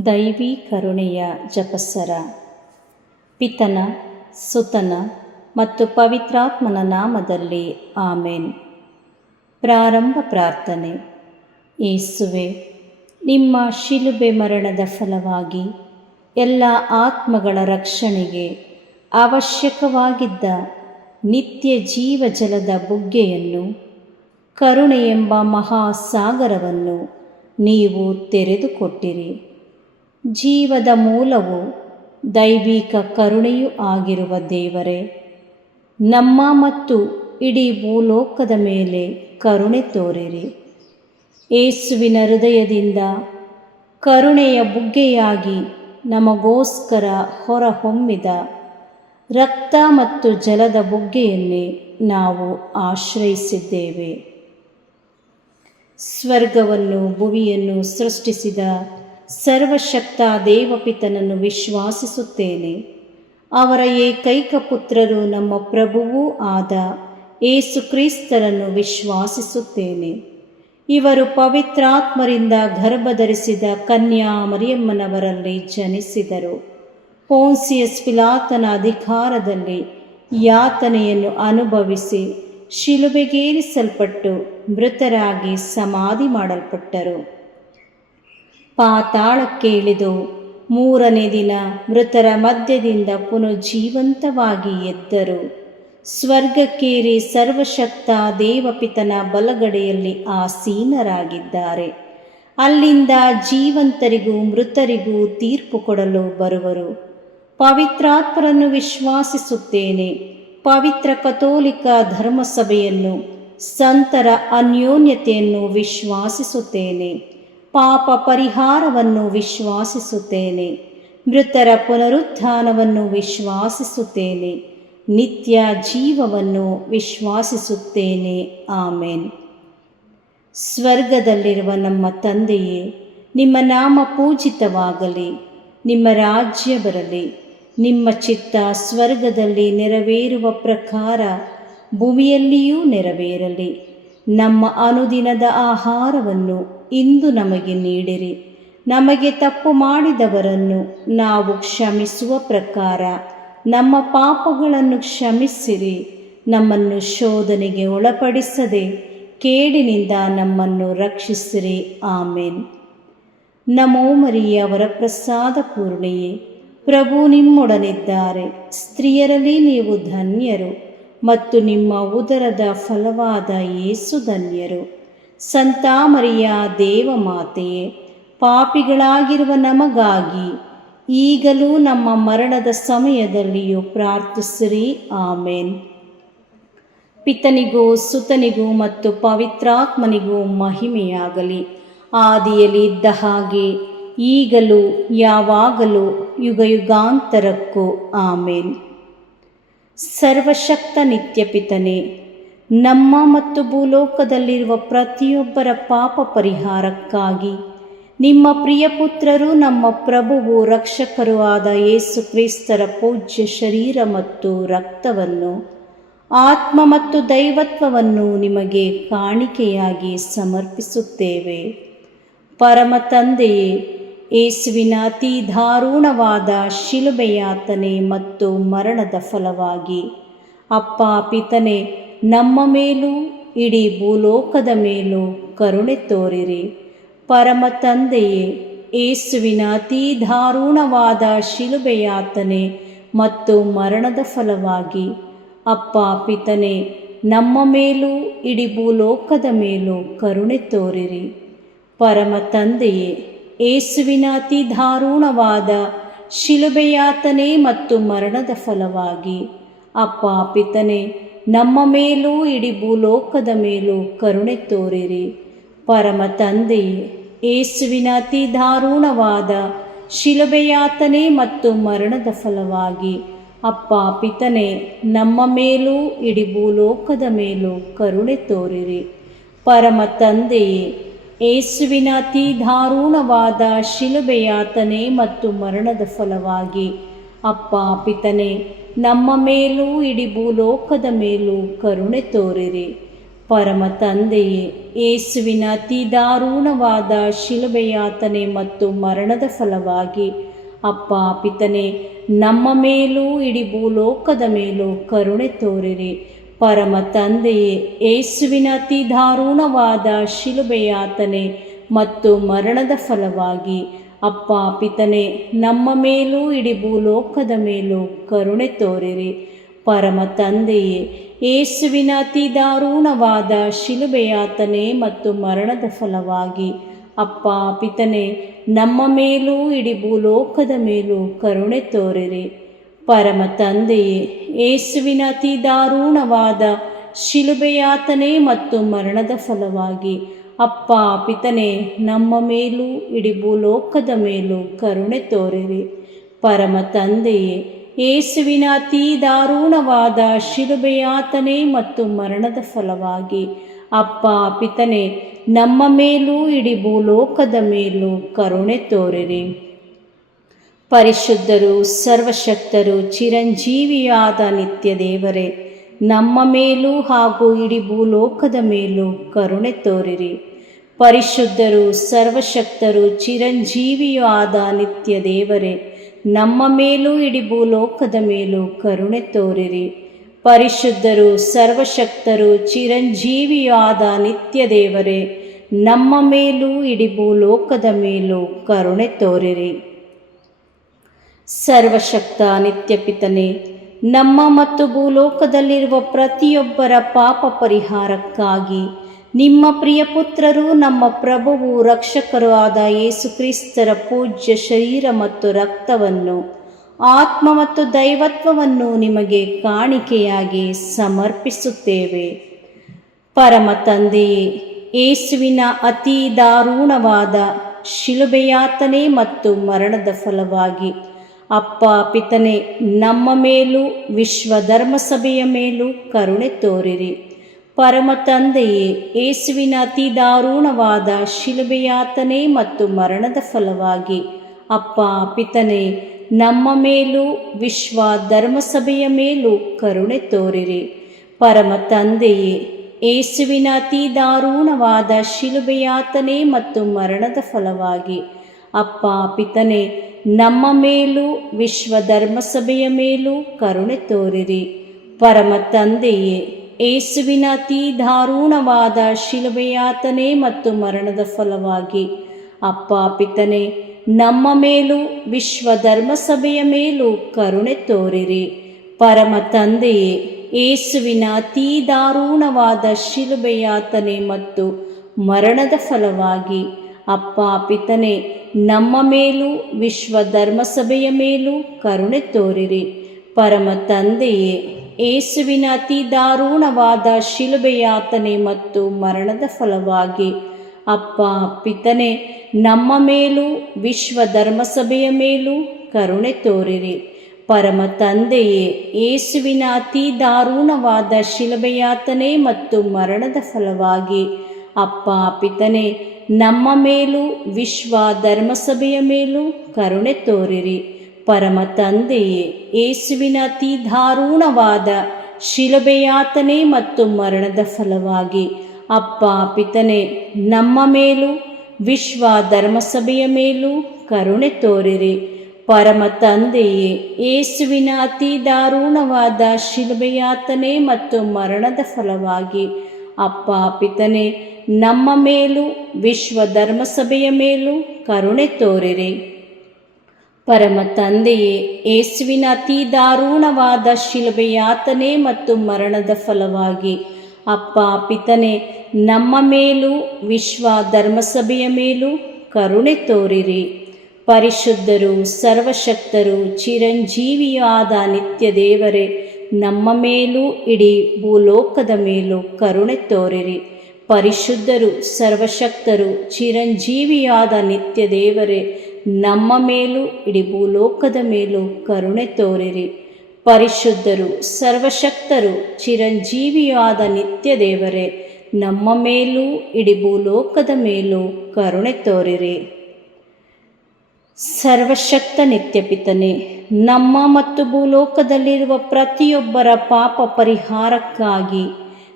ದೈವಿ ಕರುಣೆಯ ಜಪಸರ. ಪಿತನ, ಸುತನ ಮತ್ತು ಪವಿತ್ರಾತ್ಮನ ನಾಮದಲ್ಲಿ ಆಮೇನ್. ಪ್ರಾರಂಭ ಪ್ರಾರ್ಥನೆ. ಯೇಸುವೆ, ನಿಮ್ಮ ಶಿಲುಬೆ ಮರಣದ ಫಲವಾಗಿ ಎಲ್ಲ ಆತ್ಮಗಳ ರಕ್ಷಣೆಗೆ ಅವಶ್ಯಕವಾಗಿದ್ದ ನಿತ್ಯ ಜೀವಜಲದ ಬುಗ್ಗೆಯನ್ನು, ಕರುಣೆ ಎಂಬ ಮಹಾಸಾಗರವನ್ನು ನೀವು ತೆರೆದುಕೊಟ್ಟಿರಿ. ಜೀವದ ಮೂಲವೂ ದೈವಿಕ ಕರುಣೆಯೂ ಆಗಿರುವ ದೇವರೇ, ನಮ್ಮ ಮತ್ತು ಇಡೀ ಭೂಲೋಕದ ಮೇಲೆ ಕರುಣೆ ತೋರಿರಿ. ಯೇಸುವಿನ ಹೃದಯದಿಂದ ಕರುಣೆಯ ಬುಗ್ಗೆಯಾಗಿ ನಮಗೋಸ್ಕರ ಹೊರಹೊಮ್ಮಿದ ರಕ್ತ ಮತ್ತು ಜಲದ ಬುಗ್ಗೆಯನ್ನೇ ನಾವು ಆಶ್ರಯಿಸಿದ್ದೇವೆ. ಸ್ವರ್ಗವನ್ನು ಭುವಿಯನ್ನು ಸೃಷ್ಟಿಸಿದ ಸರ್ವಶಕ್ತ ದೇವಪಿತನನ್ನು ವಿಶ್ವಾಸಿಸುತ್ತೇನೆ. ಅವರ ಏಕೈಕ ಪುತ್ರರು ನಮ್ಮ ಪ್ರಭುವೂ ಆದ ಯೇಸು ಕ್ರಿಸ್ತರನ್ನು ವಿಶ್ವಾಸಿಸುತ್ತೇನೆ. ಇವರು ಪವಿತ್ರಾತ್ಮರಿಂದ ಗರ್ಭಧರಿಸಿದ ಕನ್ಯಾ ಮರಿಯಮ್ಮನವರಲ್ಲಿ ಜನಿಸಿದರು. ಪೋನ್ಸಿಯಸ್ ಪಿಲಾತನ ಅಧಿಕಾರದಲ್ಲಿ ಯಾತನೆಯನ್ನು ಅನುಭವಿಸಿ ಶಿಲುಬೆಗೇರಿಸಲ್ಪಟ್ಟು ಮೃತರಾಗಿ ಸಮಾಧಿ ಮಾಡಲ್ಪಟ್ಟರು. ಪಾತಾಳಕ್ಕೆ ಇಳಿದು ಮೂರನೇ ದಿನ ಮೃತರ ಮಧ್ಯದಿಂದ ಪುನಃಜೀವಂತವಾಗಿ ಎದ್ದರು. ಸ್ವರ್ಗಕ್ಕೇರಿ ಸರ್ವಶಕ್ತ ದೇವಪಿತನ ಬಲಗಡೆಯಲ್ಲಿ ಆಸೀನರಾಗಿದ್ದಾರೆ. ಅಲ್ಲಿಂದ ಜೀವಂತರಿಗೂ ಮೃತರಿಗೂ ತೀರ್ಪು ಕೊಡಲು ಬರುವರು. ಪವಿತ್ರಾತ್ಮರನ್ನು ವಿಶ್ವಾಸಿಸುತ್ತೇನೆ. ಪವಿತ್ರ ಕಥೋಲಿಕ ಧರ್ಮಸಭೆಯನ್ನು, ಸಂತರ ಅನ್ಯೋನ್ಯತೆಯನ್ನು ವಿಶ್ವಾಸಿಸುತ್ತೇನೆ. ಪಾಪ ಪರಿಹಾರವನ್ನು ವಿಶ್ವಾಸಿಸುತ್ತೇನೆ. ಮೃತರ ಪುನರುತ್ಥಾನವನ್ನು ವಿಶ್ವಾಸಿಸುತ್ತೇನೆ. ನಿತ್ಯ ಜೀವವನ್ನು ವಿಶ್ವಾಸಿಸುತ್ತೇನೆ. ಆಮೇನ್. ಸ್ವರ್ಗದಲ್ಲಿರುವ ನಮ್ಮ ತಂದೆಯೇ, ನಿಮ್ಮ ನಾಮ ಪೂಜಿತವಾಗಲಿ. ನಿಮ್ಮ ರಾಜ್ಯ ಬರಲಿ. ನಿಮ್ಮ ಚಿತ್ತ ಸ್ವರ್ಗದಲ್ಲಿ ನೆರವೇರುವ ಪ್ರಕಾರ ಭೂಮಿಯಲ್ಲಿಯೂ ನೆರವೇರಲಿ. ನಮ್ಮ ಅನುದಿನದ ಆಹಾರವನ್ನು ಇಂದು ನಮಗೆ ನೀಡಿರಿ. ನಮಗೆ ತಪ್ಪು ಮಾಡಿದವರನ್ನು ನಾವು ಕ್ಷಮಿಸುವ ಪ್ರಕಾರ ನಮ್ಮ ಪಾಪಗಳನ್ನು ಕ್ಷಮಿಸಿರಿ. ನಮ್ಮನ್ನು ಶೋಧನೆಗೆ ಒಳಪಡಿಸದೆ ಕೇಡಿನಿಂದ ನಮ್ಮನ್ನು ರಕ್ಷಿಸಿರಿ. ಆಮೇನ್. ನಮೋ ಮರಿಯ ವರಪ್ರಸಾದ ಪೂರ್ಣೆಯೇ, ಪ್ರಭು ನಿಮ್ಮೊಡನಿದ್ದಾರೆ. ಸ್ತ್ರೀಯರಲ್ಲಿ ನೀವು ಧನ್ಯರು ಮತ್ತು ನಿಮ್ಮ ಉದರದ ಫಲವಾದ ಯೇಸು ಧನ್ಯರು. ಸಂತ ಮರಿಯ ದೇವಮಾತೆಯೇ, ಪಾಪಿಗಳಾಗಿರುವ ನಮಗಾಗಿ ಈಗಲೂ ನಮ್ಮ ಮರಣದ ಸಮಯದಲ್ಲಿಯೂ ಪ್ರಾರ್ಥಿಸಿರಿ. ಆಮೇನ್. ಪಿತನಿಗೂ ಸುತನಿಗೂ ಮತ್ತು ಪವಿತ್ರಾತ್ಮನಿಗೂ ಮಹಿಮೆಯಾಗಲಿ. ಆದಿಯಲ್ಲಿ ಇದ್ದ ಹಾಗೆ ಈಗಲೂ ಯಾವಾಗಲೂ ಯುಗಯುಗಾಂತರಕ್ಕೂ ಆಮೇನ್. ಸರ್ವಶಕ್ತ ನಿತ್ಯ ಪಿತನೇ, ನಮ್ಮ ಮತ್ತು ಭೂಲೋಕದಲ್ಲಿರುವ ಪ್ರತಿಯೊಬ್ಬರ ಪಾಪ ಪರಿಹಾರಕ್ಕಾಗಿ ನಿಮ್ಮ ಪ್ರಿಯಪುತ್ರರು, ನಮ್ಮ ಪ್ರಭುವು ರಕ್ಷಕರೂ ಆದ ಯೇಸು ಕ್ರಿಸ್ತರ ಪೂಜ್ಯ ಶರೀರ ಮತ್ತು ರಕ್ತವನ್ನು, ಆತ್ಮ ಮತ್ತು ದೈವತ್ವವನ್ನು ನಿಮಗೆ ಕಾಣಿಕೆಯಾಗಿ ಸಮರ್ಪಿಸುತ್ತೇವೆ. ಪರಮ ತಂದೆಯೇ, ಯೇಸುವಿನ ಅತಿ ದಾರುಣವಾದ ಶಿಲುಬೆಯಾತನೆ ಮತ್ತು ಮರಣದ ಫಲವಾಗಿ ಅಪ್ಪ ಪಿತನೇ, ನಮ್ಮ ಮೇಲೂ ಇಡೀ ಭೂಲೋಕದ ಮೇಲೂ ಕರುಣೆ ತೋರಿರಿ. ಪರಮ ತಂದೆಯೇ, ಯೇಸುವಿನ ಅತಿ ದಾರುಣವಾದ ಶಿಲುಬೆಯಾತನೆ ಮತ್ತು ಮರಣದ ಫಲವಾಗಿ ಅಪ್ಪ ಪಿತನೇ, ನಮ್ಮ ಮೇಲೂ ಇಡೀ ಭೂಲೋಕದ ಮೇಲೂ ಕರುಣೆ ತೋರಿರಿ. ಪರಮ ತಂದೆಯೇ, ಯೇಸುವಿನ ಅತಿ ದಾರುಣವಾದ ಶಿಲುಬೆಯಾತನೆ ಮತ್ತು ಮರಣದ ಫಲವಾಗಿ ಅಪ್ಪ ಪಿತನೇ, ನಮ್ಮ ಮೇಲೂ ಇಡೀ ಭೂಲೋಕದ ಮೇಲೂ ಕರುಣೆ ತೋರಿರಿ. ಪರಮ ತಂದೆಯೇ, ಯೇಸುವಿನ ಅತಿ ದಾರುಣವಾದ ಶಿಲುಬೆಯಾತನೆ ಮತ್ತು ಮರಣದ ಫಲವಾಗಿ ಅಪ್ಪ ಪಿತನೇ, ನಮ್ಮ ಮೇಲೂ ಇಡೀ ಭೂಲೋಕದ ಮೇಲೂ ಕರುಣೆ ತೋರಿರಿ. ಪರಮ ತಂದೆಯೇ, ಯೇಸುವಿನ ಅತಿ ದಾರುಣವಾದ ಶಿಲುಬೆಯಾತನೆ ಮತ್ತು ಮರಣದ ಫಲವಾಗಿ ಅಪ್ಪ ಪಿತನೇ, ನಮ್ಮ ಮೇಲೂ ಇಡೀ ಭೂಲೋಕದ ಮೇಲೂ ಕರುಣೆ ತೋರಿರಿ. ಪರಮ ತಂದೆಯೇ, ಯೇಸುವಿನ ಅತಿ ದಾರುಣವಾದ ಶಿಲುಬೆಯಾತನೆ ಮತ್ತು ಮರಣದ ಫಲವಾಗಿ ಅಪ್ಪ ಪಿತನೇ, ನಮ್ಮ ಮೇಲೂ ಇಡೀ ಭೂಲೋಕದ ಮೇಲೂ ಕರುಣೆ ತೋರಿರಿ. ಪರಮ ತಂದೆಯೇ, ಯೇಸುವಿನ ಅತಿ ದಾರುಣವಾದ ಶಿಲುಬೆಯಾತನೆ ಮತ್ತು ಮರಣದ ಫಲವಾಗಿ ಅಪ್ಪ ಪಿತನೇ, ನಮ್ಮ ಮೇಲೂ ಇಡೀ ಭೂಲೋಕದ ಮೇಲೂ ಕರುಣೆ ತೋರಿರಿ. ಪರಮ ತಂದೆಯೇ, ಯೇಸುವಿನ ಅತಿ ದಾರುಣವಾದ ಶಿಲುಬೆಯಾತನೆ ಮತ್ತು ಮರಣದ ಫಲವಾಗಿ ಅಪ್ಪ ಪಿತನೇ, ನಮ್ಮ ಮೇಲೂ ಇಡೀ ಭೂಲೋಕದ ಮೇಲೂ ಕರುಣೆ ತೋರಿರಿ. ಪರಮ ತಂದೆಯೇ, ಯೇಸುವಿನ ಅತಿ ದಾರುಣವಾದ ಶಿಲುಬೆಯಾತನೆ ಮತ್ತು ಮರಣದ ಫಲವಾಗಿ ಅಪ್ಪ ಪಿತನೇ, ನಮ್ಮ ಮೇಲೂ ಇಡೀ ಭೂಲೋಕದ ಮೇಲೂ ಕರುಣೆ ತೋರಿರಿ. ಪರಮ ತಂದೆಯೇ, ಯೇಸುವಿನ ಅತಿ ದಾರುಣವಾದ ಶಿಲುಬೆಯಾತನೆ ಮತ್ತು ಮರಣದ ಫಲವಾಗಿ ಅಪ್ಪ ಪಿತನೇ, ನಮ್ಮ ಮೇಲೂ ಇಡೀ ಭೂಲೋಕದ ಮೇಲೂ ಕರುಣೆ ತೋರಿರಿ. ಪರಿಶುದ್ಧರು, ಸರ್ವಶಕ್ತರು, ಚಿರಂಜೀವಿಯಾದ ನಿತ್ಯ ದೇವರೇ, ನಮ್ಮ ಮೇಲೂ ಹಾಗೂ ಇಡೀ ಭೂಲೋಕದ ಮೇಲೂ ಕರುಣೆ ತೋರಿರಿ. ಪರಿಶುದ್ಧರು, ಸರ್ವಶಕ್ತರು, ಚಿರಂಜೀವಿಯೂ ಆದ ನಿತ್ಯ ದೇವರೇ, ನಮ್ಮ ಮೇಲೂ ಇಡೀ ಭೂಲೋಕದ ಮೇಲೂ ಕರುಣೆ ತೋರಿರಿ. ಪರಿಶುದ್ಧರು, ಸರ್ವಶಕ್ತರು, ಚಿರಂಜೀವಿಯೂ ಆದ ನಿತ್ಯ ದೇವರೇ, ನಮ್ಮ ಮೇಲೂ ಇಡೀ ಭೂಲೋಕದ ಮೇಲೂ ಕರುಣೆ ತೋರಿರಿ. ಸರ್ವಶಕ್ತ ನಿತ್ಯ ಪಿತನೇ, ನಮ್ಮ ಮತ್ತು ಭೂಲೋಕದಲ್ಲಿರುವ ಪ್ರತಿಯೊಬ್ಬರ ಪಾಪ ಪರಿಹಾರಕ್ಕಾಗಿ ನಿಮ್ಮ ಪ್ರಿಯ ಪುತ್ರರು, ನಮ್ಮ ಪ್ರಭುವು ರಕ್ಷಕರೂ ಆದ ಯೇಸು ಕ್ರಿಸ್ತರ ಪೂಜ್ಯ ಶರೀರ ಮತ್ತು ರಕ್ತವನ್ನು, ಆತ್ಮ ಮತ್ತು ದೈವತ್ವವನ್ನು ನಿಮಗೆ ಕಾಣಿಕೆಯಾಗಿ ಸಮರ್ಪಿಸುತ್ತೇವೆ. ಪರಮ ತಂದೆಯೇ, ಯೇಸುವಿನ ಅತಿ ದಾರುಣವಾದ ಶಿಲುಬೆಯಾತನೆ ಮತ್ತು ಮರಣದ ಫಲವಾಗಿ ಅಪ್ಪ ಪಿತನೇ, ನಮ್ಮ ಮೇಲೂ ವಿಶ್ವ ಧರ್ಮಸಭೆಯ ಮೇಲೂ ಕರುಣೆ ತೋರಿರಿ. ಪರಮ ತಂದೆಯೇ, ಯೇಸುವಿನ ಅತಿ ದಾರುಣವಾದ ಶಿಲುಬೆಯಾತನೆ ಮತ್ತು ಮರಣದ ಫಲವಾಗಿ ಅಪ್ಪ ಪಿತನೇ, ನಮ್ಮ ಮೇಲೂ ವಿಶ್ವ ಧರ್ಮಸಭೆಯ ಮೇಲೂ ಕರುಣೆ ತೋರಿರಿ. ಪರಮ ತಂದೆಯೇ, ಯೇಸುವಿನ ಅತಿ ದಾರುಣವಾದ ಶಿಲುಬೆಯಾತನೆ ಮತ್ತು ಮರಣದ ಫಲವಾಗಿ ಅಪ್ಪ ಪಿತನೇ, ನಮ್ಮ ಮೇಲೂ ವಿಶ್ವ ಧರ್ಮಸಭೆಯ ಮೇಲೂ ಕರುಣೆ ತೋರಿರಿ. ಪರಮ ತಂದೆಯೇ, ಯೇಸುವಿನ ಅತಿ ದಾರುಣವಾದ ಶಿಲುಬೆಯಾತನೆ ಮತ್ತು ಮರಣದ ಫಲವಾಗಿ ಅಪ್ಪ ಪಿತನೇ, ನಮ್ಮ ಮೇಲೂ ವಿಶ್ವ ಧರ್ಮಸಭೆಯ ಮೇಲೂ ಕರುಣೆ ತೋರಿರಿ. ಪರಮ ತಂದೆಯೇ, ಯೇಸುವಿನ ಅತಿ ದಾರುಣವಾದ ಶಿಲುಬೆಯಾತನೆ ಮತ್ತು ಮರಣದ ಫಲವಾಗಿ ಅಪ್ಪ ಪಿತನೇ, ನಮ್ಮ ಮೇಲೂ ವಿಶ್ವ ಧರ್ಮಸಭೆಯ ಮೇಲೂ ಕರುಣೆ ತೋರಿರಿ. ಪರಮ ತಂದೆಯೇ, ಯೇಸುವಿನ ಅತಿ ದಾರುಣವಾದ ಶಿಲುಬೆಯಾತನೆ ಮತ್ತು ಮರಣದ ಫಲವಾಗಿ ಅಪ್ಪ ಪಿತನೇ, ನಮ್ಮ ಮೇಲೂ ವಿಶ್ವ ಧರ್ಮಸಭೆಯ ಮೇಲೂ ಕರುಣೆ ತೋರಿರಿ. ಪರಮ ತಂದೆಯೇ, ಯೇಸುವಿನ ಅತಿ ದಾರುಣವಾದ ಶಿಲುಬೆಯಾತನೆ ಮತ್ತು ಮರಣದ ಫಲವಾಗಿ ಅಪ್ಪ ಪಿತನೇ, ನಮ್ಮ ಮೇಲೂ ವಿಶ್ವ ಧರ್ಮಸಭೆಯ ಮೇಲೂ ಕರುಣೆ ತೋರಿರಿ. ಪರಮ ತಂದೆಯೇ, ಯೇಸುವಿನ ಅತಿ ದಾರುಣವಾದ ಶಿಲುಬೆಯಾತನೆ ಮತ್ತು ಮರಣದ ಫಲವಾಗಿ ಅಪ್ಪ ಪಿತನೇ, ನಮ್ಮ ಮೇಲೂ ವಿಶ್ವ ಧರ್ಮಸಭೆಯ ಮೇಲೂ ಕರುಣೆ ತೋರಿರಿ. ಪರಮ ತಂದೆಯೇ, ಯೇಸುವಿನ ಅತಿ ದಾರುಣವಾದ ಶಿಲುಬೆಯಾತನೆ ಮತ್ತು ಮರಣದ ಫಲವಾಗಿ ಅಪ್ಪ ಪಿತನೇ, ನಮ್ಮ ಮೇಲೂ ವಿಶ್ವ ಧರ್ಮಸಭೆಯ ಮೇಲೂ ಕರುಣೆ ತೋರಿರಿ. ಪರಮ ತಂದೆಯೇ, ಯೇಸುವಿನ ಅತಿ ದಾರುಣವಾದ ಶಿಲುಬೆಯಾತನೆ ಮತ್ತು ಮರಣದ ಫಲವಾಗಿ ಅಪ್ಪ ಪಿತನೇ, ನಮ್ಮ ಮೇಲೂ ವಿಶ್ವ ಧರ್ಮಸಭೆಯ ಮೇಲೂ ಕರುಣೆ ತೋರಿರಿ. ಪರಿಶುದ್ಧರು, ಸರ್ವಶಕ್ತರು, ಚಿರಂಜೀವಿಯೂ ಆದ ನಿತ್ಯ ದೇವರೇ, ನಮ್ಮ ಮೇಲೂ ಇಡೀ ಭೂಲೋಕದ ಮೇಲೂ ಕರುಣೆ ತೋರಿರಿ. ಪರಿಶುದ್ಧರು, ಸರ್ವಶಕ್ತರು, ಚಿರಂಜೀವಿಯೂ ಆದ ನಿತ್ಯ ದೇವರೇ, ನಮ್ಮ ಮೇಲೂ ಇಡೀ ಭೂಲೋಕದ ಮೇಲೂ ಕರುಣೆ ತೋರಿರಿ. ಪರಿಶುದ್ಧರು, ಸರ್ವಶಕ್ತರು, ಚಿರಂಜೀವಿಯೂ ಆದ ನಿತ್ಯ ದೇವರೇ, ನಮ್ಮ ಮೇಲೂ ಇಡೀ ಭೂಲೋಕದ ಮೇಲೂ ಕರುಣೆ ತೋರಿರಿ. ಸರ್ವಶಕ್ತ ನಿತ್ಯ ಪಿತನೇ, ನಮ್ಮ ಮತ್ತು ಭೂಲೋಕದಲ್ಲಿರುವ ಪ್ರತಿಯೊಬ್ಬರ ಪಾಪ ಪರಿಹಾರಕ್ಕಾಗಿ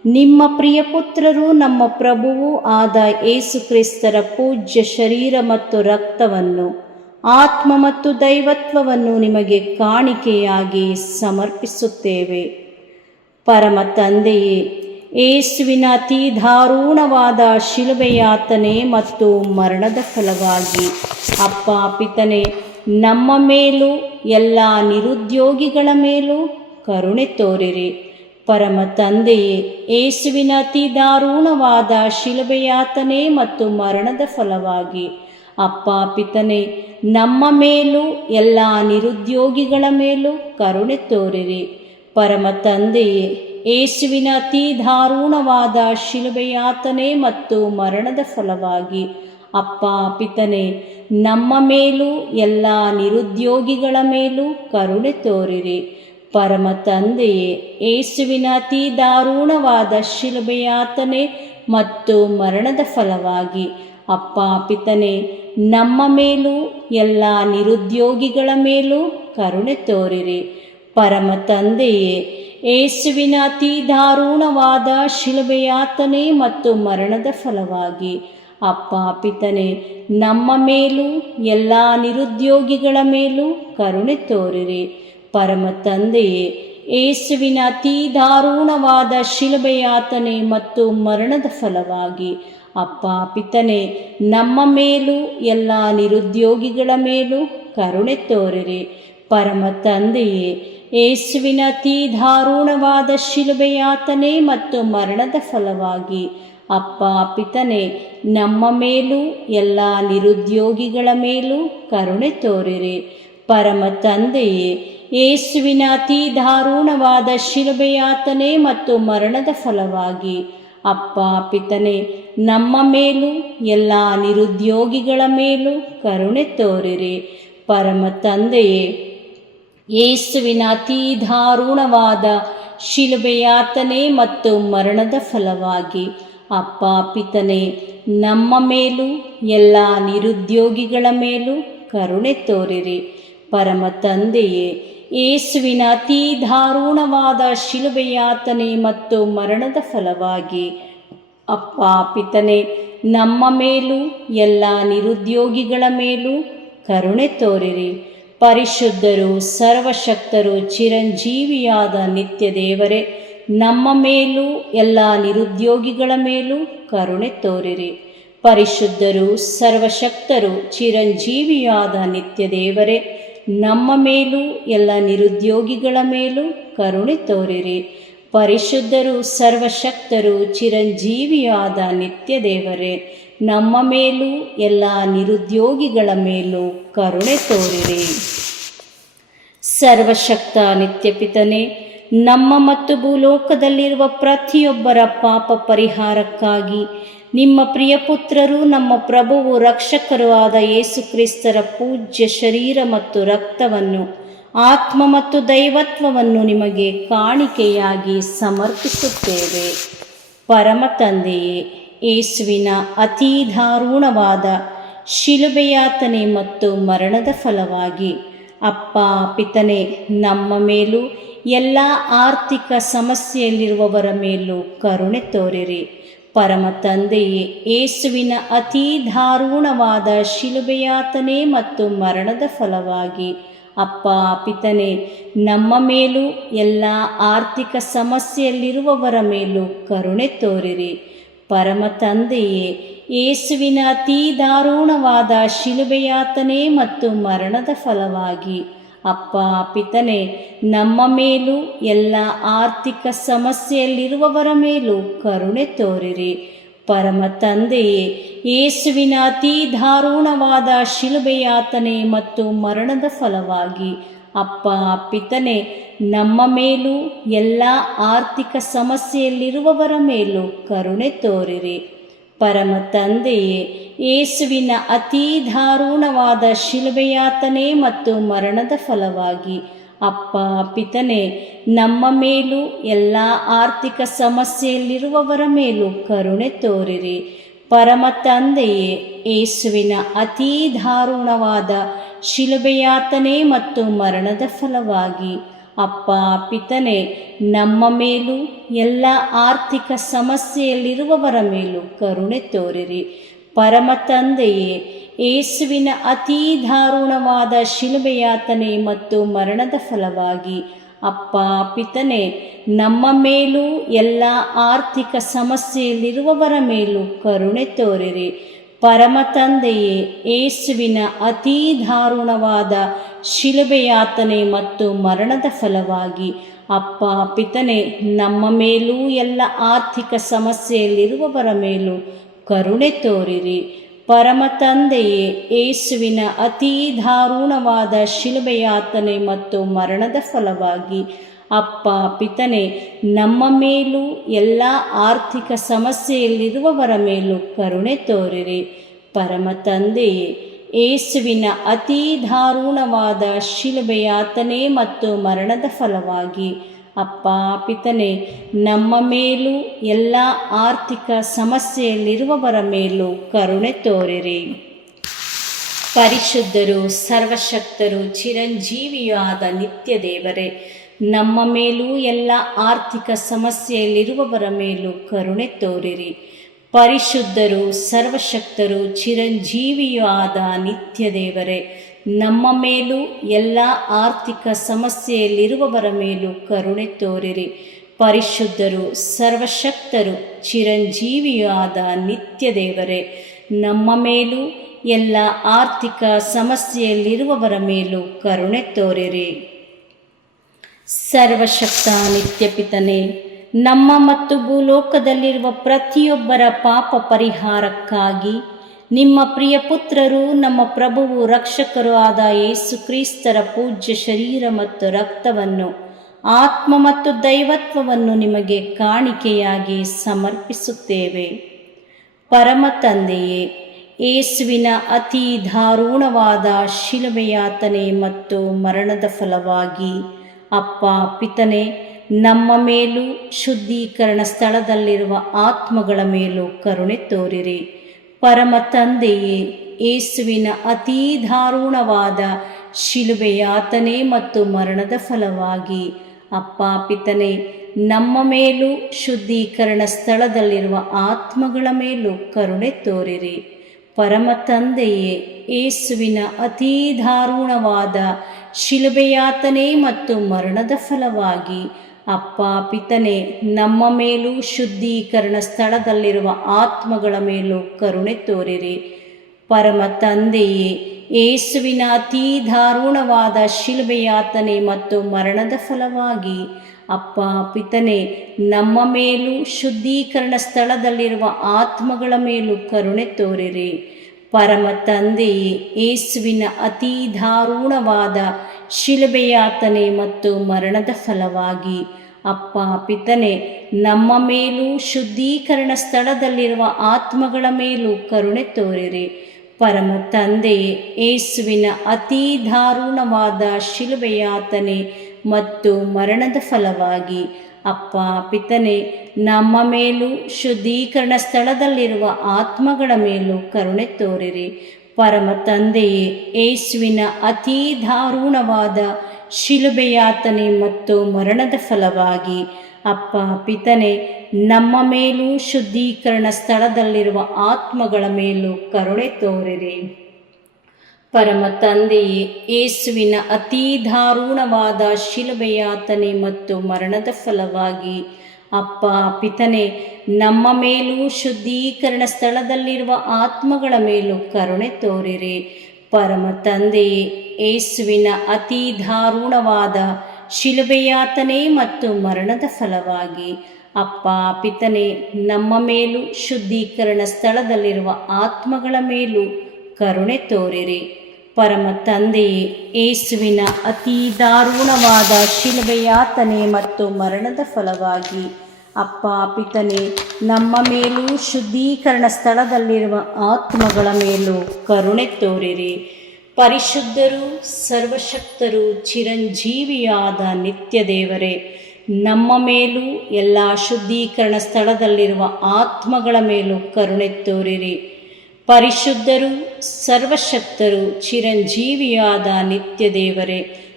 ನಿಮ್ಮ ಪ್ರಿಯ ಪುತ್ರರು ನಮ್ಮ ಪ್ರಭುವೂ ಆದ ಯೇಸು ಕ್ರಿಸ್ತರ ಪೂಜ್ಯ ಶರೀರ ಮತ್ತು ರಕ್ತವನ್ನು, ಆತ್ಮ ಮತ್ತು ದೈವತ್ವವನ್ನು ನಿಮಗೆ ಕಾಣಿಕೆಯಾಗಿ ಸಮರ್ಪಿಸುತ್ತೇವೆ. ಪರಮ ತಂದೆಯೇ, ಯೇಸುವಿನ ಅತಿ ದಾರುಣವಾದ ಶಿಲುಬೆಯಾತನೆ ಮತ್ತು ಮರಣದ ಫಲವಾಗಿ ಅಪ್ಪ ಪಿತನೇ, ನಮ್ಮ ಮೇಲೂ ಎಲ್ಲ ನಿರುದ್ಯೋಗಿಗಳ ಮೇಲೂ ಕರುಣೆ ತೋರಿರಿ. ಪರಮ ತಂದೆಯೇ, ಯೇಸುವಿನ ಅತಿ ದಾರುಣವಾದ ಶಿಲುಬೆಯಾತನೆ ಮತ್ತು ಮರಣದ ಫಲವಾಗಿ ಅಪ್ಪ ಪಿತನೇ, ನಮ್ಮ ಮೇಲೂ ಎಲ್ಲ ನಿರುದ್ಯೋಗಿಗಳ ಮೇಲೂ ಕರುಣೆ ತೋರಿರಿ. ಪರಮ ತಂದೆಯೇ, ಯೇಸುವಿನ ಅತಿ ದಾರುಣವಾದ ಶಿಲುಬೆಯಾತನೆ ಮತ್ತು ಮರಣದ ಫಲವಾಗಿ ಅಪ್ಪ ಪಿತನೇ, ನಮ್ಮ ಮೇಲೂ ಎಲ್ಲ ನಿರುದ್ಯೋಗಿಗಳ ಮೇಲೂ ಕರುಣೆ ತೋರಿರಿ. ಪರಮ ತಂದೆಯೇ, ಯೇಸುವಿನ ಅತಿ ದಾರುಣವಾದ ಶಿಲುಬೆಯಾತನೆ ಮತ್ತು ಮರಣದ ಫಲವಾಗಿ ಅಪ್ಪ ಪಿತನೇ, ನಮ್ಮ ಮೇಲೂ ಎಲ್ಲ ನಿರುದ್ಯೋಗಿಗಳ ಮೇಲೂ ಕರುಣೆ ತೋರಿರಿ. ಪರಮ ತಂದೆಯೇ, ಯೇಸುವಿನ ಅತಿ ದಾರುಣವಾದ ಶಿಲುಬೆಯಾತನೆ ಮತ್ತು ಮರಣದ ಫಲವಾಗಿ ಅಪ್ಪ ಪಿತನೇ, ನಮ್ಮ ಮೇಲೂ ಎಲ್ಲ ನಿರುದ್ಯೋಗಿಗಳ ಮೇಲೂ ಕರುಣೆ ತೋರಿರಿ. ಪರಮ ತಂದೆಯೇ, ಯೇಸುವಿನ ಅತಿ ದಾರುಣವಾದ ಶಿಲುಬೆಯಾತನೆ ಮತ್ತು ಮರಣದ ಫಲವಾಗಿ ಅಪ್ಪ ಪಿತನೇ, ನಮ್ಮ ಮೇಲೂ ಎಲ್ಲ ನಿರುದ್ಯೋಗಿಗಳ ಮೇಲೂ ಕರುಣೆ ತೋರಿರಿ. ಪರಮ ತಂದೆಯೇ, ಯೇಸುವಿನ ಅತಿ ದಾರುಣವಾದ ಶಿಲುಬೆಯಾತನೆ ಮತ್ತು ಮರಣದ ಫಲವಾಗಿ ಅಪ್ಪ ಪಿತನೇ, ನಮ್ಮ ಮೇಲೂ ಎಲ್ಲ ನಿರುದ್ಯೋಗಿಗಳ ಮೇಲೂ ಕರುಣೆ ತೋರಿರಿ. ಪರಮ ತಂದೆಯೇ, ಯೇಸುವಿನ ಅತಿ ದಾರುಣವಾದ ಶಿಲುಬೆಯಾತನೆ ಮತ್ತು ಮರಣದ ಫಲವಾಗಿ ಅಪ್ಪ ಪಿತನೇ, ನಮ್ಮ ಮೇಲೂ ಎಲ್ಲ ನಿರುದ್ಯೋಗಿಗಳ ಮೇಲೂ ಕರುಣೆ ತೋರಿರಿ. ಪರಮ ತಂದೆಯೇ, ಯೇಸುವಿನ ಅತಿ ದಾರುಣವಾದ ಶಿಲುಬೆಯಾತನೆ ಮತ್ತು ಮರಣದ ಫಲವಾಗಿ ಅಪ್ಪ ಪಿತನೇ, ನಮ್ಮ ಮೇಲೂ ಎಲ್ಲ ನಿರುದ್ಯೋಗಿಗಳ ಮೇಲೂ ಕರುಣೆ ತೋರಿರಿ. ಪರಮ ತಂದೆಯೇ, ಯೇಸುವಿನ ಅತಿ ದಾರುಣವಾದ ಶಿಲುಬೆಯಾತನೆ ಮತ್ತು ಮರಣದ ಫಲವಾಗಿ ಅಪ್ಪ ಪಿತನೇ, ನಮ್ಮ ಮೇಲೂ ಎಲ್ಲ ನಿರುದ್ಯೋಗಿಗಳ ಮೇಲೂ ಕರುಣೆ ತೋರಿರಿ. ಪರಿಶುದ್ಧರು, ಸರ್ವಶಕ್ತರು, ಚಿರಂಜೀವಿಯಾದ ನಿತ್ಯ ದೇವರೇ, ನಮ್ಮ ಮೇಲೂ ಎಲ್ಲ ನಿರುದ್ಯೋಗಿಗಳ ಮೇಲೂ ಕರುಣೆ ತೋರಿರಿ. ಪರಿಶುದ್ಧರು, ಸರ್ವಶಕ್ತರು, ಚಿರಂಜೀವಿಯಾದ ನಿತ್ಯ ದೇವರೇ, ನಮ್ಮ ಮೇಲೂ ಎಲ್ಲ ನಿರುದ್ಯೋಗಿಗಳ ಮೇಲೂ ಕರುಣೆ ತೋರಿರಿ. ಪರಿಶುದ್ಧರು, ಸರ್ವಶಕ್ತರು, ಚಿರಂಜೀವಿಯಾದ ನಿತ್ಯ ದೇವರೇ, ನಮ್ಮ ಮೇಲೂ ಎಲ್ಲ ನಿರುದ್ಯೋಗಿಗಳ ಮೇಲೂ ಕರುಣೆ ತೋರಿರಿ. ಸರ್ವಶಕ್ತ ನಿತ್ಯಪಿತನೇ, ನಮ್ಮ ಮತ್ತು ಭೂಲೋಕದಲ್ಲಿರುವ ಪ್ರತಿಯೊಬ್ಬರ ಪಾಪ ಪರಿಹಾರಕ್ಕಾಗಿ ನಿಮ್ಮ ಪ್ರಿಯಪುತ್ರರು, ನಮ್ಮ ಪ್ರಭುವು ರಕ್ಷಕರೂ ಆದ ಯೇಸು ಕ್ರಿಸ್ತರ ಪೂಜ್ಯ ಶರೀರ ಮತ್ತು ರಕ್ತವನ್ನು, ಆತ್ಮ ಮತ್ತು ದೈವತ್ವವನ್ನು ನಿಮಗೆ ಕಾಣಿಕೆಯಾಗಿ ಸಮರ್ಪಿಸುತ್ತೇವೆ. ಪರಮ ತಂದೆಯೇ, ಯೇಸುವಿನ ಅತಿ ದಾರುಣವಾದ ಶಿಲುಬೆಯಾತನೆ ಮತ್ತು ಮರಣದ ಫಲವಾಗಿ ಅಪ್ಪ ಪಿತನೇ, ನಮ್ಮ ಮೇಲೂ ಎಲ್ಲ ಆರ್ಥಿಕ ಸಮಸ್ಯೆಯಲ್ಲಿರುವವರ ಮೇಲೂ ಕರುಣೆ ತೋರಿರಿ. ಪರಮ ತಂದೆಯೇ, ಯೇಸುವಿನ ಅತಿ ದಾರುಣವಾದ ಶಿಲುಬೆಯಾತನೆ ಮತ್ತು ಮರಣದ ಫಲವಾಗಿ ಅಪ್ಪ ಪಿತನೇ, ನಮ್ಮ ಮೇಲೂ ಎಲ್ಲ ಆರ್ಥಿಕ ಸಮಸ್ಯೆಯಲ್ಲಿರುವವರ ಮೇಲೂ ಕರುಣೆ ತೋರಿರಿ. ಪರಮ ತಂದೆಯೇ, ಯೇಸುವಿನ ಅತಿ ದಾರುಣವಾದ ಶಿಲುಬೆಯಾತನೆ ಮತ್ತು ಮರಣದ ಫಲವಾಗಿ ಅಪ್ಪ ಪಿತನೇ, ನಮ್ಮ ಮೇಲೂ ಎಲ್ಲ ಆರ್ಥಿಕ ಸಮಸ್ಯೆಯಲ್ಲಿರುವವರ ಮೇಲೂ ಕರುಣೆ ತೋರಿರಿ. ಪರಮ ತಂದೆಯೇ, ಯೇಸುವಿನ ಅತಿ ದಾರುಣವಾದ ಶಿಲುಬೆಯಾತನೆ ಮತ್ತು ಮರಣದ ಫಲವಾಗಿ ಅಪ್ಪ ಪಿತನೇ, ನಮ್ಮ ಮೇಲೂ ಎಲ್ಲ ಆರ್ಥಿಕ ಸಮಸ್ಯೆಯಲ್ಲಿರುವವರ ಮೇಲೂ ಕರುಣೆ ತೋರಿರಿ. ಪರಮ ತಂದೆಯೇ, ಯೇಸುವಿನ ಅತಿ ದಾರುಣವಾದ ಶಿಲುಬೆಯಾತನೆ ಮತ್ತು ಮರಣದ ಫಲವಾಗಿ ಅಪ್ಪ ಪಿತನೇ, ನಮ್ಮ ಮೇಲೂ ಎಲ್ಲ ಆರ್ಥಿಕ ಸಮಸ್ಯೆಯಲ್ಲಿರುವವರ ಮೇಲೂ ಕರುಣೆ ತೋರಿರಿ. ಪರಮ ತಂದೆಯೇ, ಯೇಸುವಿನ ಅತಿ ದಾರುಣವಾದ ಶಿಲುಬೆಯಾತನೆ ಮತ್ತು ಮರಣದ ಫಲವಾಗಿ ಅಪ್ಪ ಪಿತನೇ, ನಮ್ಮ ಮೇಲೂ ಎಲ್ಲ ಆರ್ಥಿಕ ಸಮಸ್ಯೆಯಲ್ಲಿರುವವರ ಮೇಲೂ ಕರುಣೆ ತೋರಿರಿ. ಪರಮ ತಂದೆಯೇ, ಯೇಸುವಿನ ಅತೀ ದಾರುಣವಾದ ಶಿಲುಬೆಯಾತನೆ ಮತ್ತು ಮರಣದ ಫಲವಾಗಿ ಅಪ್ಪ ಪಿತನೇ, ನಮ್ಮ ಮೇಲೂ ಎಲ್ಲ ಆರ್ಥಿಕ ಸಮಸ್ಯೆಯಲ್ಲಿರುವವರ ಮೇಲೂ ಕರುಣೆ ತೋರಿರಿ. ಪರಮ ತಂದೆಯೇ, ಯೇಸುವಿನ ಅತೀ ದಾರುಣವಾದ ಶಿಲುಬೆಯಾತನೆ ಮತ್ತು ಮರಣದ ಫಲವಾಗಿ ಅಪ್ಪ ಪಿತನೇ, ನಮ್ಮ ಮೇಲೂ ಎಲ್ಲ ಆರ್ಥಿಕ ಸಮಸ್ಯೆಯಲ್ಲಿರುವವರ ಮೇಲೂ ಕರುಣೆ ತೋರಿರಿ. ಪರಮ ತಂದೆಯೇ, ಯೇಸುವಿನ ಅತೀ ದಾರುಣವಾದ ಶಿಲುಬೆಯಾತನೆ ಮತ್ತು ಮರಣದ ಫಲವಾಗಿ ಅಪ್ಪ ಪಿತನೇ, ನಮ್ಮ ಮೇಲೂ ಎಲ್ಲ ಆರ್ಥಿಕ ಸಮಸ್ಯೆಯಲ್ಲಿರುವವರ ಮೇಲೂ ಕರುಣೆ ತೋರಿರಿ. ಪರಮ ತಂದೆಯೇ, ಯೇಸುವಿನ ಅತೀ ದಾರುಣವಾದ ಶಿಲುಬೆಯಾತನೆ ಮತ್ತು ಮರಣದ ಫಲವಾಗಿ ಅಪ್ಪ ಪಿತನೇ, ನಮ್ಮ ಮೇಲೂ ಎಲ್ಲ ಆರ್ಥಿಕ ಸಮಸ್ಯೆಯಲ್ಲಿರುವವರ ಮೇಲೂ ಕರುಣೆ ತೋರಿರಿ. ಪರಿಶುದ್ಧರು, ಸರ್ವಶಕ್ತರು, ಚಿರಂಜೀವಿಯೂ ಆದ ನಿತ್ಯ ದೇವರೇ, ನಮ್ಮ ಮೇಲೂ ಎಲ್ಲ ಆರ್ಥಿಕ ಸಮಸ್ಯೆಯಲ್ಲಿರುವವರ ಮೇಲೂ ಕರುಣೆ ತೋರಿರಿ. ಪರಿಶುದ್ಧರು, ಸರ್ವಶಕ್ತರು, ಚಿರಂಜೀವಿಯೂ ಆದ ನಿತ್ಯ ದೇವರೇ, ನಮ್ಮ ಮೇಲೂ ಎಲ್ಲ ಆರ್ಥಿಕ ಸಮಸ್ಯೆಯಲ್ಲಿರುವವರ ಮೇಲೂ ಕರುಣೆ ತೋರಿರಿ. ಪರಿಶುದ್ಧರು, ಸರ್ವಶಕ್ತರು, ಚಿರಂಜೀವಿಯೂ ಆದ ನಿತ್ಯ ದೇವರೇ, ನಮ್ಮ ಮೇಲೂ ಎಲ್ಲ ಆರ್ಥಿಕ ಸಮಸ್ಯೆಯಲ್ಲಿರುವವರ ಮೇಲೂ ಕರುಣೆ ತೋರಿರಿ. ಸರ್ವಶಕ್ತ ನಿತ್ಯ ಪಿತನೇ, ನಮ್ಮ ಮತ್ತು ಭೂಲೋಕದಲ್ಲಿರುವ ಪ್ರತಿಯೊಬ್ಬರ ಪಾಪ ಪರಿಹಾರಕ್ಕಾಗಿ ನಿಮ್ಮ ಪ್ರಿಯ ಪುತ್ರರು, ನಮ್ಮ ಪ್ರಭುವು ರಕ್ಷಕರೂ ಆದ ಯೇಸು ಕ್ರಿಸ್ತರ ಪೂಜ್ಯ ಶರೀರ ಮತ್ತು ರಕ್ತವನ್ನು, ಆತ್ಮ ಮತ್ತು ದೈವತ್ವವನ್ನು ನಿಮಗೆ ಕಾಣಿಕೆಯಾಗಿ ಸಮರ್ಪಿಸುತ್ತೇವೆ. ಪರಮ ತಂದೆಯೇ, ಯೇಸುವಿನ ಅತೀ ದಾರುಣವಾದ ಶಿಲುಬೆಯಾತನೆ ಮತ್ತು ಮರಣದ ಫಲವಾಗಿ ಅಪ್ಪ ಪಿತನೇ, ನಮ್ಮ ಮೇಲೂ ಶುದ್ಧೀಕರಣ ಸ್ಥಳದಲ್ಲಿರುವ ಆತ್ಮಗಳ ಮೇಲೂ ಕರುಣೆ ತೋರಿರಿ. ಪರಮ ತಂದೆಯೇ, ಯೇಸುವಿನ ಅತೀ ದಾರುಣವಾದ ಶಿಲುಬೆಯಾತನೆ ಮತ್ತು ಮರಣದ ಫಲವಾಗಿ ಅಪ್ಪ ಪಿತನೇ, ನಮ್ಮ ಮೇಲೂ ಶುದ್ಧೀಕರಣ ಸ್ಥಳದಲ್ಲಿರುವ ಆತ್ಮಗಳ ಮೇಲೂ ಕರುಣೆ ತೋರಿರಿ. ಪರಮ ತಂದೆಯೇ, ಯೇಸುವಿನ ಅತೀ ದಾರುಣವಾದ ಶಿಲುಬೆಯಾತನೆ ಮತ್ತು ಮರಣದ ಫಲವಾಗಿ ಅಪ್ಪ ಪಿತನೇ, ನಮ್ಮ ಮೇಲೂ ಶುದ್ಧೀಕರಣ ಸ್ಥಳದಲ್ಲಿರುವ ಆತ್ಮಗಳ ಮೇಲೂ ಕರುಣೆ ತೋರಿರಿ. ಪರಮ ತಂದೆಯೇ, ಯೇಸುವಿನ ಅತೀ ದಾರುಣವಾದ ಶಿಲುಬೆಯಾತನೆ ಮತ್ತು ಮರಣದ ಫಲವಾಗಿ ಅಪ್ಪ ಪಿತನೇ, ನಮ್ಮ ಮೇಲೂ ಶುದ್ಧೀಕರಣ ಸ್ಥಳದಲ್ಲಿರುವ ಆತ್ಮಗಳ ಮೇಲೂ ಕರುಣೆ ತೋರಿರಿ. ಪರಮ ತಂದೆಯೇ, ಯೇಸುವಿನ ಅತೀ ದಾರುಣವಾದ ಶಿಲುಬೆಯಾತನೆ ಮತ್ತು ಮರಣದ ಫಲವಾಗಿ ಅಪ್ಪ ಪಿತನೇ, ನಮ್ಮ ಮೇಲೂ ಶುದ್ಧೀಕರಣ ಸ್ಥಳದಲ್ಲಿರುವ ಆತ್ಮಗಳ ಮೇಲೂ ಕರುಣೆ ತೋರಿರಿ. ಪರಮ ತಂದೆಯೇ, ಯೇಸುವಿನ ಅತೀ ದಾರುಣವಾದ ಶಿಲುಬೆಯಾತನೆ ಮತ್ತು ಮರಣದ ಫಲವಾಗಿ ಅಪ್ಪ ಪಿತನೇ, ನಮ್ಮ ಮೇಲೂ ಶುದ್ಧೀಕರಣ ಸ್ಥಳದಲ್ಲಿರುವ ಆತ್ಮಗಳ ಮೇಲೂ ಕರುಣೆ ತೋರಿರಿ. ಪರಮ ತಂದೆಯೇ, ಯೇಸುವಿನ ಅತೀ ದಾರುಣವಾದ ಶಿಲುಬೆಯಾತನೆ ಮತ್ತು ಮರಣದ ಫಲವಾಗಿ ಅಪ್ಪ ಪಿತನೇ, ನಮ್ಮ ಮೇಲೂ ಶುದ್ಧೀಕರಣ ಸ್ಥಳದಲ್ಲಿರುವ ಆತ್ಮಗಳ ಮೇಲೂ ಕರುಣೆ ತೋರಿರಿ. ಪರಮ ತಂದೆಯೇ, ಯೇಸುವಿನ ಅತೀ ದಾರುಣವಾದ ಶಿಲುಬೆಯಾತನೆ ಮತ್ತು ಮರಣದ ಫಲವಾಗಿ ಅಪ್ಪ ಪಿತನೇ, ನಮ್ಮ ಮೇಲೂ ಶುದ್ಧೀಕರಣ ಸ್ಥಳದಲ್ಲಿರುವ ಆತ್ಮಗಳ ಮೇಲೂ ಕರುಣೆ ತೋರಿರಿ. ಪರಮ ತಂದೆಯೇ, ಯೇಸುವಿನ ಅತೀ ದಾರುಣವಾದ ಶಿಲುಬೆಯಾತನೆ ಮತ್ತು ಮರಣದ ಫಲವಾಗಿ ಅಪ್ಪ ಪಿತನೇ, ನಮ್ಮ ಮೇಲೂ ಶುದ್ಧೀಕರಣ ಸ್ಥಳದಲ್ಲಿರುವ ಆತ್ಮಗಳ ಮೇಲೂ ಕರುಣೆ ತೋರಿರಿ. ಪರಮ ತಂದೆಯೇ, ಯೇಸುವಿನ ಅತೀ ದಾರುಣವಾದ ಶಿಲುಬೆಯಾತನೆ ಮತ್ತು ಮರಣದ ಫಲವಾಗಿ ಅಪ್ಪ ಪಿತನೇ, ನಮ್ಮ ಮೇಲೂ ಶುದ್ಧೀಕರಣ ಸ್ಥಳದಲ್ಲಿರುವ ಆತ್ಮಗಳ ಮೇಲೂ ಕರುಣೆ ತೋರಿರಿ. ಪರಿಶುದ್ಧರು, ಸರ್ವಶಕ್ತರು, ಚಿರಂಜೀವಿಯಾದ ನಿತ್ಯ ದೇವರೇ, ನಮ್ಮ ಮೇಲೂ ಎಲ್ಲ ಶುದ್ಧೀಕರಣ ಸ್ಥಳದಲ್ಲಿರುವ ಆತ್ಮಗಳ ಮೇಲೂ ಕರುಣೆ ತೋರಿರಿ. ಪರಿಶುದ್ಧರು, ಸರ್ವಶಕ್ತರು, ಚಿರಂಜೀವಿಯಾದ ನಿತ್ಯ ದೇವರೇ,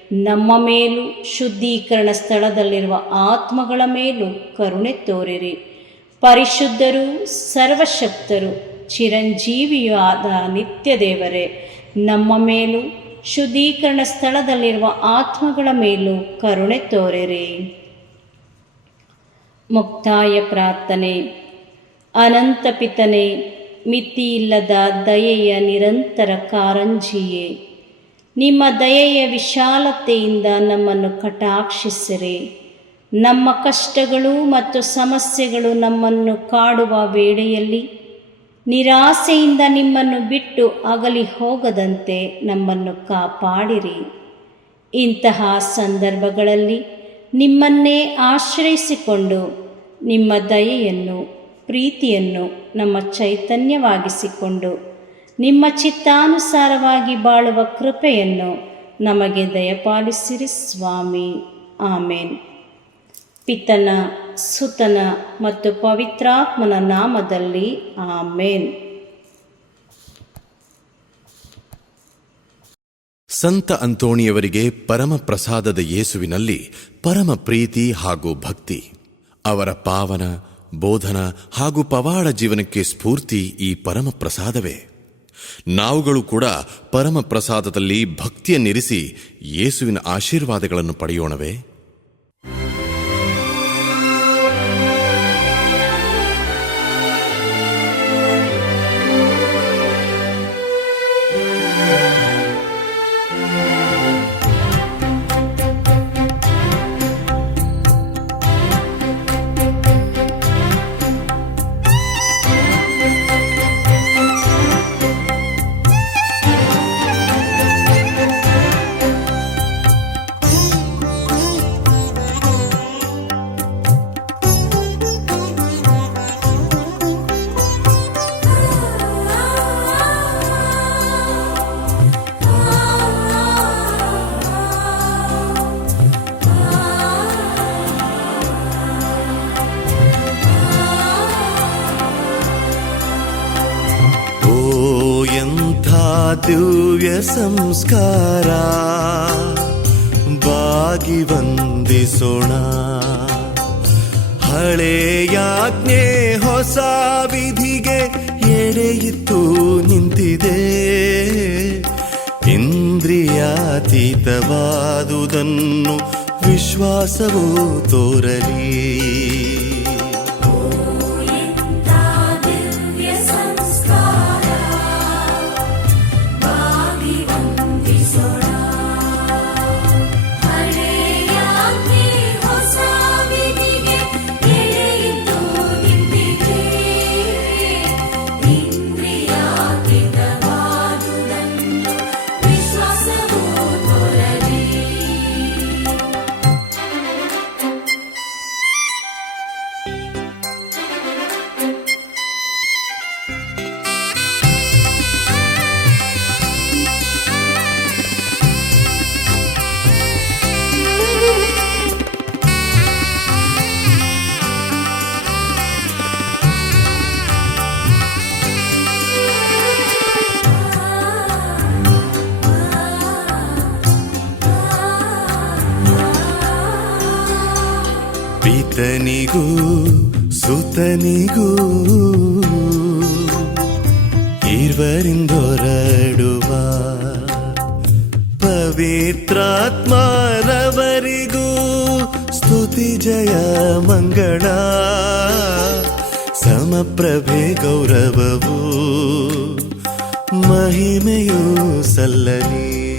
ನಮ್ಮ ಮೇಲೂ ಶುದ್ಧೀಕರಣ ಸ್ಥಳದಲ್ಲಿರುವ ಆತ್ಮಗಳ ಮೇಲೂ ಕರುಣೆ ತೋರಿರಿ. ಪರಿಶುದ್ಧರು, ಸರ್ವಶಕ್ತರು, ಚಿರಂಜೀವಿಯೂ ಆದ ನಿತ್ಯ ದೇವರೇ, ನಮ್ಮ ಮೇಲೂ ಶುದ್ಧೀಕರಣ ಸ್ಥಳದಲ್ಲಿರುವ ಆತ್ಮಗಳ ಮೇಲೂ ಕರುಣೆ ತೋರಿರಿ. ಮುಕ್ತಾಯ ಪ್ರಾರ್ಥನೆ. ಅನಂತ ಪಿತನೇ, ಮಿತಿಯಿಲ್ಲದ ದಯೆಯ ನಿರಂತರ ಕಾರಂಜಿಯೇ, ನಿಮ್ಮ ದಯೆಯ ವಿಶಾಲತೆಯಿಂದ ನಮ್ಮನ್ನು ಕಟಾಕ್ಷಿಸಿರಿ. ನಮ್ಮ ಕಷ್ಟಗಳು ಮತ್ತು ಸಮಸ್ಯೆಗಳು ನಮ್ಮನ್ನು ಕಾಡುವ ವೇಳೆಯಲ್ಲಿ ನಿರಾಸೆಯಿಂದ ನಿಮ್ಮನ್ನು ಬಿಟ್ಟು ಅಗಲಿ ಹೋಗದಂತೆ ನಮ್ಮನ್ನು ಕಾಪಾಡಿರಿ. ಇಂತಹ ಸಂದರ್ಭಗಳಲ್ಲಿ ನಿಮ್ಮನ್ನೇ ಆಶ್ರಯಿಸಿಕೊಂಡು ನಿಮ್ಮ ದಯೆಯನ್ನು, ಪ್ರೀತಿಯನ್ನು ನಮ್ಮ ಚೈತನ್ಯವಾಗಿಸಿಕೊಂಡು ನಿಮ್ಮ ಚಿತ್ತಾನುಸಾರವಾಗಿ ಬಾಳುವ ಕೃಪೆಯನ್ನು ನಮಗೆ ದಯಪಾಲಿಸಿರಿ ಸ್ವಾಮಿ. ಆಮೇನ್. ಪಿತನ, ಸುತನ ಮತ್ತು ಪವಿತ್ರಾತ್ಮನ ನಾಮದಲ್ಲಿ ಆಮೇನ್. ಸಂತ ಅಂತೋಣಿಯವರಿಗೆ ಪರಮ ಪ್ರಸಾದದ ಯೇಸುವಿನಲ್ಲಿ ಪರಮ ಪ್ರೀತಿ ಹಾಗೂ ಭಕ್ತಿ. ಅವರ ಪಾವನ ಬೋಧನ ಹಾಗೂ ಪವಾಡ ಜೀವನಕ್ಕೆ ಸ್ಫೂರ್ತಿ ಈ ಪರಮ ಪ್ರಸಾದವೇ. ನಾವುಗಳು ಕೂಡ ಪರಮ ಪ್ರಸಾದದಲ್ಲಿ ಭಕ್ತಿಯನ್ನಿರಿಸಿ ಯೇಸುವಿನ ಆಶೀರ್ವಾದಗಳನ್ನು ಪಡೆಯೋಣವೇ? ದಿವ್ಯ ಸಂಸ್ಕಾರ ಬಾಗಿ ವಂದಿಸೋಣ. ಹಳೆಯಾಜ್ಞೆ ಹೊಸ ವಿಧಿಗೆ ಎಡೆಯಿತ್ತು ನಿಂತಿದೆ. ಇಂದ್ರಿಯಾತೀತವಾದುದನ್ನು ವಿಶ್ವಾಸವು ತೋರಲಿ. ಪಿತನಿಗೂ ಸುತನಿಗೂ ಇರುವರಿಂದೊರಡುವ ಪವಿತ್ರಾತ್ಮರವರಿಗೂ ಸ್ತುತಿ ಜಯ ಮಂಗಳ. ಸಮಪ್ರಭೆ ಗೌರವವು ಮಹಿಮೆಯೂ ಸಲ್ಲಲಿ.